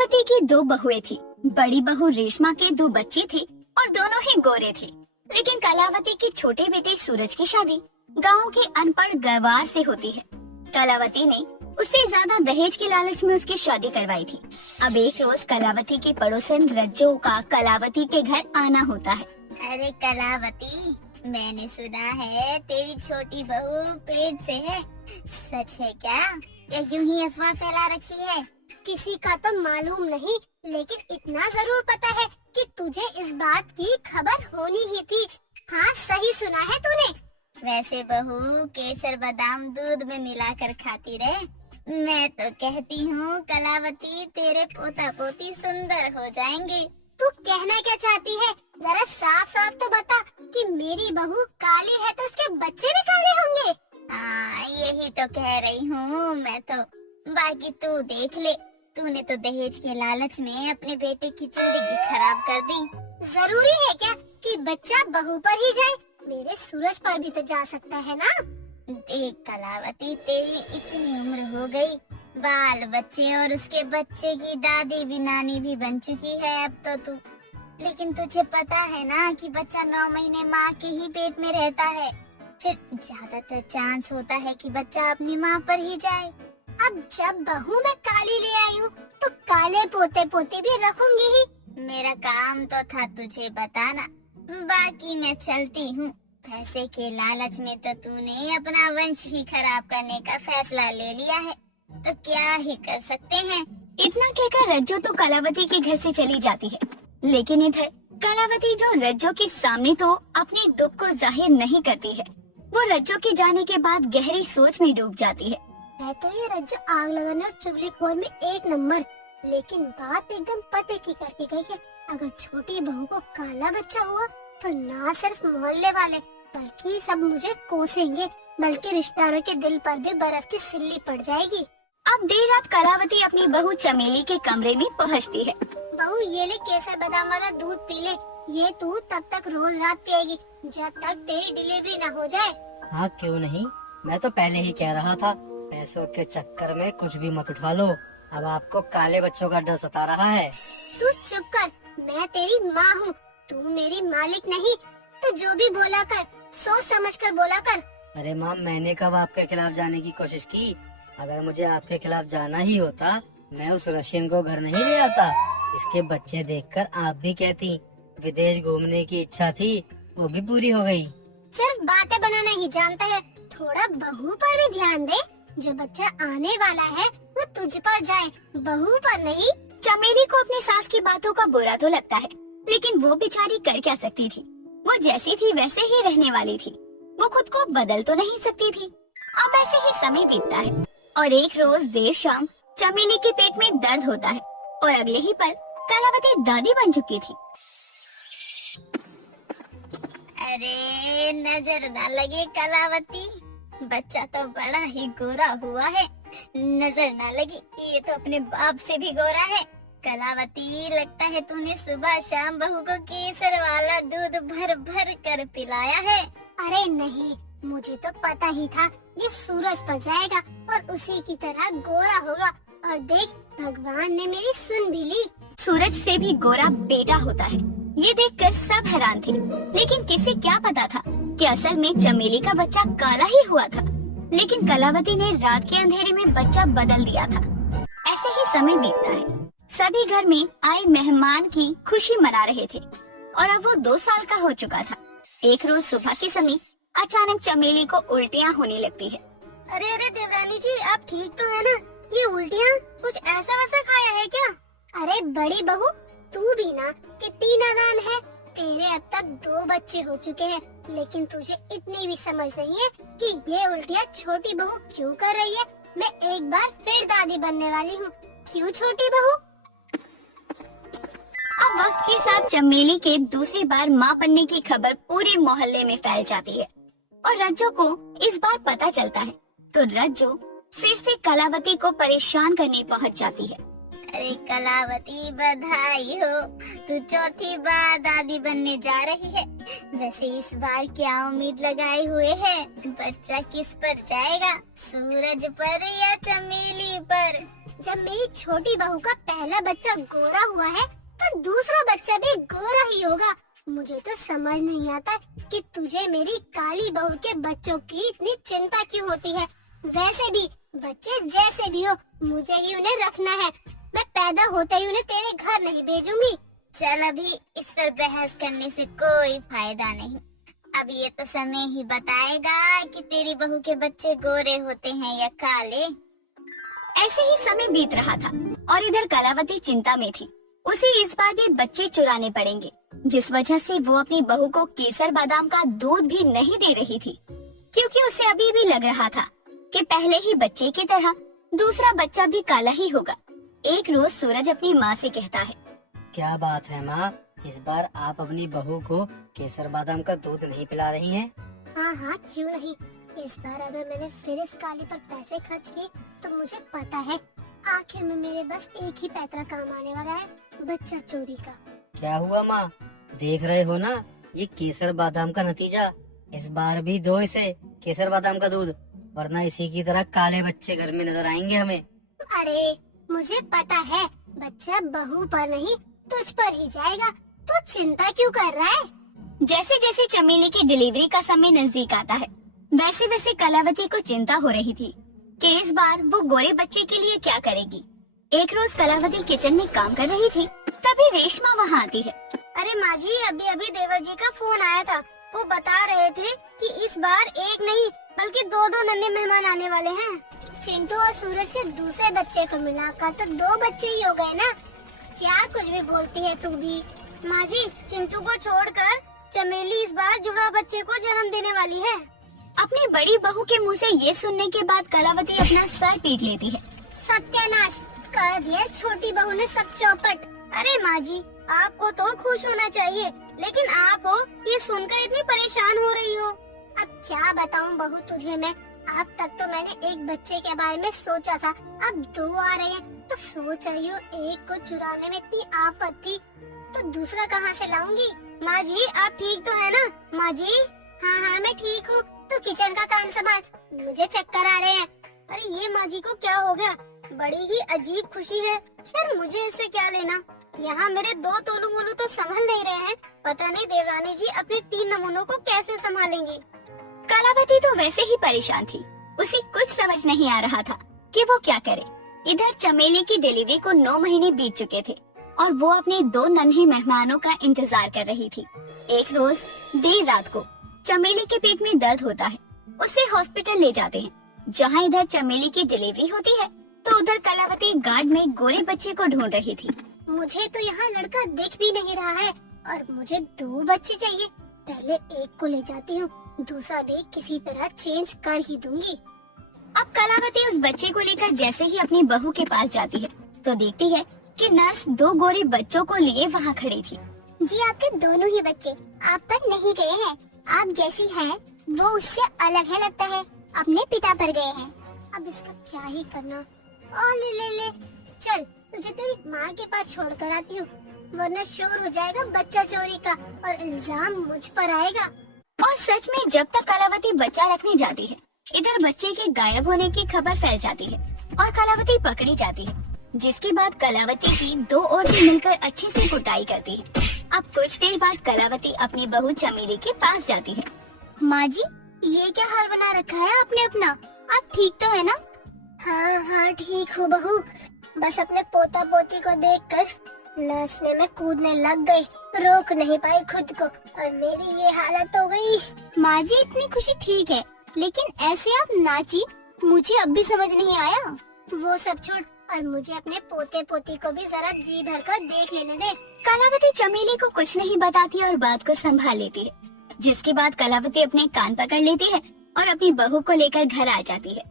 कलावती की दो बहुएं थी। बड़ी बहू रेशमा के दो बच्चे थे और दोनों ही गोरे थे। लेकिन कलावती के छोटे बेटे सूरज की शादी गांव के अनपढ़ गवार से होती है। कलावती ने उससे ज्यादा दहेज के लालच में उसकी शादी करवाई थी। अब एक रोज कलावती के पड़ोसन रज्जो का कलावती के घर आना होता है। अरे कलावती, मैंने सुना है तेरी छोटी बहू पेट से है, सच है क्या? या यूं ही अफवाह फैला रखी है? किसी का तो मालूम नहीं, लेकिन इतना जरूर पता है कि तुझे इस बात की खबर होनी ही थी। हाँ, सही सुना है तूने। वैसे बहू केसर बादाम दूध में मिलाकर खाती रहे। मैं तो कहती हूँ कलावती, तेरे पोता पोती सुंदर हो जाएंगे। तू कहना क्या चाहती है? जरा साफ साफ तो बता कि मेरी बहू काली है तो उसके बच्चे भी काले होंगे। हाँ, यही तो कह रही हूँ मैं तो। बाकी तू देख ले, तूने तो दहेज के लालच में अपने बेटे की जिंदगी खराब कर दी। जरूरी है क्या कि बच्चा बहू पर ही जाए? मेरे सूरज पर भी तो जा सकता है ना। देख कलावती, तेरी इतनी उम्र हो गई, बाल बच्चे और उसके बच्चे की दादी भी नानी भी बन चुकी है अब तो तू। लेकिन तुझे पता है ना कि बच्चा 9 महीने माँ के ही पेट में रहता है। फिर ज्यादातर चांस होता है कि बच्चा अपनी माँ पर ही जाए। अब जब बहू मैं काली ले आई हूँ तो काले पोते पोते भी रखूंगी ही। मेरा काम तो था तुझे बताना, बाकी मैं चलती हूँ। पैसे के लालच में तो तूने अपना वंश ही खराब करने का फैसला ले लिया है, तो क्या ही कर सकते हैं। इतना कहकर रज्जो तो कलावती के घर से चली जाती है। लेकिन इधर कलावती जो रज्जो के सामने तो अपने दुख को जाहिर नहीं करती है, वो रज्जो के जाने के बाद गहरी सोच में डूब जाती है। है तो ये रज्जो आग लगाने और चुगलीखोर में एक नंबर, लेकिन बात एकदम पते की करके गई है। अगर छोटी बहू को काला बच्चा हुआ तो ना सिर्फ मोहल्ले वाले बल्कि सब मुझे कोसेंगे, बल्कि रिश्तेदारों के दिल पर भी बर्फ की सिल्ली पड़ जाएगी। अब देर रात कलावती अपनी बहू चमेली के कमरे में पहुंचती है। बहू, ये ले केसर बादाम वाला दूध पी ले। ये तू तब तक रोज रात पिएगी जब तक तेरी डिलीवरी न हो जाए। हाँ, क्यों नहीं, मैं तो पहले ही कह रहा था, पैसों के चक्कर में कुछ भी मत उठा लो। अब आपको काले बच्चों का डर सता रहा है। तू चुप कर, मैं तेरी माँ हूँ, तू मेरी मालिक नहीं। तो जो भी बोला कर सोच समझ कर बोला कर। अरे माँ, मैंने कब आपके खिलाफ जाने की कोशिश की? अगर मुझे आपके खिलाफ जाना ही होता, मैं उस रशियन को घर नहीं ले आता। इसके बच्चे देखकर आप भी कहती, विदेश घूमने की इच्छा थी, वो भी पूरी हो गई। सिर्फ बातें बनाना ही जानता है, थोड़ा बहू पर भी ध्यान दे। जो बच्चा आने वाला है वो तुझ पर जाए, बहू पर नहीं। चमेली को अपनी सास की बातों का बुरा तो लगता है, लेकिन वो बेचारी कर क्या सकती थी। वो जैसी थी वैसे ही रहने वाली थी, वो खुद को बदल तो नहीं सकती थी। अब ऐसे ही समय बीतता है और एक रोज देर शाम चमेली के पेट में दर्द होता है और अगले ही पल कलावती दादी बन चुकी थी। अरे नजर न लगे कलावती, बच्चा तो बड़ा ही गोरा हुआ है। नजर न लगी, ये तो अपने बाप से भी गोरा है। कलावती, लगता है तूने सुबह शाम बहू को केसर वाला दूध भर भर कर पिलाया है। अरे नहीं, मुझे तो पता ही था ये सूरज पर जाएगा और उसी की तरह गोरा होगा। और देख, भगवान ने मेरी सुन भी ली। सूरज से भी गोरा बेटा होता है, ये देखकर सब हैरान थे। लेकिन किसे क्या पता था कि असल में चमेली का बच्चा काला ही हुआ था। लेकिन कलावती ने रात के अंधेरे में बच्चा बदल दिया था। ऐसे ही समय बीतता है, सभी घर में आए मेहमान की खुशी मना रहे थे और अब वो 2 साल का हो चुका था। एक रोज सुबह के समय अचानक चमेली को उल्टियाँ होने लगती है। अरे अरे देवरानी जी, आप ठीक तो है ना? ये उल्टियाँ कुछ ऐसा वैसा खाया है क्या? अरे बड़ी बहू, तू भी ना कितनी नादान है। तेरे अब तक 2 बच्चे हो चुके हैं, लेकिन तुझे इतनी भी समझ नहीं है कि ये उल्टियाँ छोटी बहू क्यों कर रही है। मैं एक बार फिर दादी बनने वाली हूँ। क्यों छोटी बहू? अब वक्त के साथ चमेली के दूसरी बार माँ बनने की खबर पूरे मोहल्ले में फैल जाती है और रज्जो को इस बार पता चलता है, तो रज्जो फिर से कलावती को परेशान करने पहुँच जाती है। अरे कलावती, बधाई हो, तू चौथी बार दादी बनने जा रही है। वैसे इस बार क्या उम्मीद लगाए हुए है? बच्चा किस पर जाएगा, सूरज पर या चमेली पर? जब मेरी छोटी बहू का पहला बच्चा गोरा हुआ है तो दूसरा बच्चा भी गोरा ही होगा। मुझे तो समझ नहीं आता कि तुझे मेरी काली बहू के बच्चों की इतनी चिंता क्यों होती है। वैसे भी बच्चे जैसे भी हो मुझे ही उन्हें रखना है। मैं पैदा होते ही उन्हें तेरे घर नहीं भेजूंगी। चल अभी इस पर बहस करने से कोई फायदा नहीं। अब ये तो समय ही बताएगा कि तेरी बहू के बच्चे गोरे होते हैं या काले। ऐसे ही समय बीत रहा था और इधर कलावती चिंता में थी। उसे इस बार भी बच्चे चुराने पड़ेंगे, जिस वजह से वो अपनी बहू को केसर बादाम का दूध भी नहीं दे रही थी, क्योंकि उसे अभी भी लग रहा था कि पहले ही बच्चे की तरह दूसरा बच्चा भी काला ही होगा। एक रोज सूरज अपनी माँ से कहता है, क्या बात है माँ, इस बार आप अपनी बहू को केसर बादाम का दूध नहीं पिला रही हैं? हाँ हाँ क्यों नहीं। इस बार अगर मैंने फिर इस काली पर पैसे खर्च किए तो मुझे पता है आखिर में मेरे बस एक ही पैतरा काम आने वाला है, बच्चा चोरी का। क्या हुआ माँ, देख रहे हो ना ये केसर बादाम का नतीजा। इस बार भी दो इसे केसर बादाम का दूध, वरना इसी की तरह काले बच्चे घर में नजर आएंगे हमें। अरे मुझे पता है बच्चा बहू पर नहीं तुझ पर ही जाएगा, तो चिंता क्यों कर रहा है। जैसे जैसे चमेली की डिलीवरी का समय नजदीक आता है, वैसे वैसे कलावती को चिंता हो रही थी कि इस बार वो गोरे बच्चे के लिए क्या करेगी। एक रोज कलावती किचन में काम कर रही थी, तभी रेशमा वहाँ आती है। अरे माँ जी, अभी अभी देवर जी का फोन आया था। वो बता रहे थे कि इस बार एक नहीं बल्कि दो दो नन्हे मेहमान आने वाले हैं। चिंटू और सूरज के दूसरे बच्चे को मिलाकर तो दो बच्चे ही हो गए ना। क्या कुछ भी बोलती है तू भी। माँ जी, चिंटू को छोड़कर चमेली इस बार जुड़वा बच्चे को जन्म देने वाली है। अपनी बड़ी बहू के मुंह से ये सुनने के बाद कलावती अपना सर पीट लेती है। सत्यानाश कर दिया छोटी बहू ने सब चौपट। अरे माँ जी, आपको तो खुश होना चाहिए, लेकिन आप हो ये सुनकर इतनी परेशान हो रही हो। अब क्या बताऊँ बहू तुझे मैं। अब तक तो मैंने एक बच्चे के बारे में सोचा था, अब दो आ रहे हैं तो सोच रही हूँ एक को चुराने में इतनी आफत थी तो दूसरा कहाँ से लाऊंगी। माँ जी आप ठीक तो है ना। माँ जी हाँ हाँ मैं ठीक हूँ, तो किचन का काम संभाल, मुझे चक्कर आ रहे हैं। अरे ये माँ जी को क्या हो गया, बड़ी ही अजीब खुशी है। यार मुझे इससे क्या लेना, यहाँ मेरे दो तोलू मोलू तो संभल नहीं रहे हैं, पता नहीं देवरानी जी अपने 3 नमूनों को कैसे संभालेंगी। कलावती तो वैसे ही परेशान थी, उसे कुछ समझ नहीं आ रहा था कि वो क्या करे। इधर चमेली की डिलीवरी को 9 महीने बीत चुके थे और वो अपने 2 नन्हे मेहमानों का इंतजार कर रही थी। एक रोज देर रात को चमेली के पेट में दर्द होता है, उसे हॉस्पिटल ले जाते हैं, जहाँ इधर चमेली की डिलीवरी होती है तो उधर कलावती गार्ड में गोरे बच्चे को ढूंढ रही थी। मुझे तो यहाँ लड़का दिख भी नहीं रहा है और मुझे 2 बच्चे चाहिए। पहले एक को ले जाती हूँ, दूसरा भी किसी तरह चेंज कर ही दूंगी। अब कलावती उस बच्चे को लेकर जैसे ही अपनी बहू के पास जाती है तो देखती है कि नर्स 2 गोरे बच्चों को लिए वहाँ खड़ी थी। जी आपके दोनों ही बच्चे आप पर नहीं गए हैं, आप जैसी हैं वो उससे अलग है लगता है, अपने पिता पर गए हैं। अब इसका क्या ही करना। और ले चल तुझे तेरी माँ के पास छोड़ कर आती हूँ, वरना शोर हो जाएगा बच्चा चोरी का और इल्जाम मुझ पर आएगा। और सच में जब तक कलावती बच्चा रखने जाती है, इधर बच्चे के गायब होने की खबर फैल जाती है और कलावती पकड़ी जाती है, जिसके बाद कलावती की 2 औरतें मिलकर अच्छे से कुटाई करती है। अब कुछ देर बाद कलावती अपनी बहू चमेली के पास जाती है। माँ जी ये क्या हाल बना रखा है आपने अपना, आप ठीक तो है ना। हाँ हाँ ठीक हूँ बहू, बस अपने पोता पोती को देखकर नाचने में कूदने लग गई, रोक नहीं पाई खुद को और मेरी ये हालत हो गई। माँ जी इतनी खुशी ठीक है, लेकिन ऐसे आप नाची मुझे अब भी समझ नहीं आया। वो सब छोड़ और मुझे अपने पोते पोती को भी जरा जी भर कर देख लेने दे। कलावती चमेली को कुछ नहीं बताती और बात को संभाल लेती है, जिसके बाद कलावती अपने कान पकड़ लेती है और अपनी बहू को लेकर घर आ जाती है।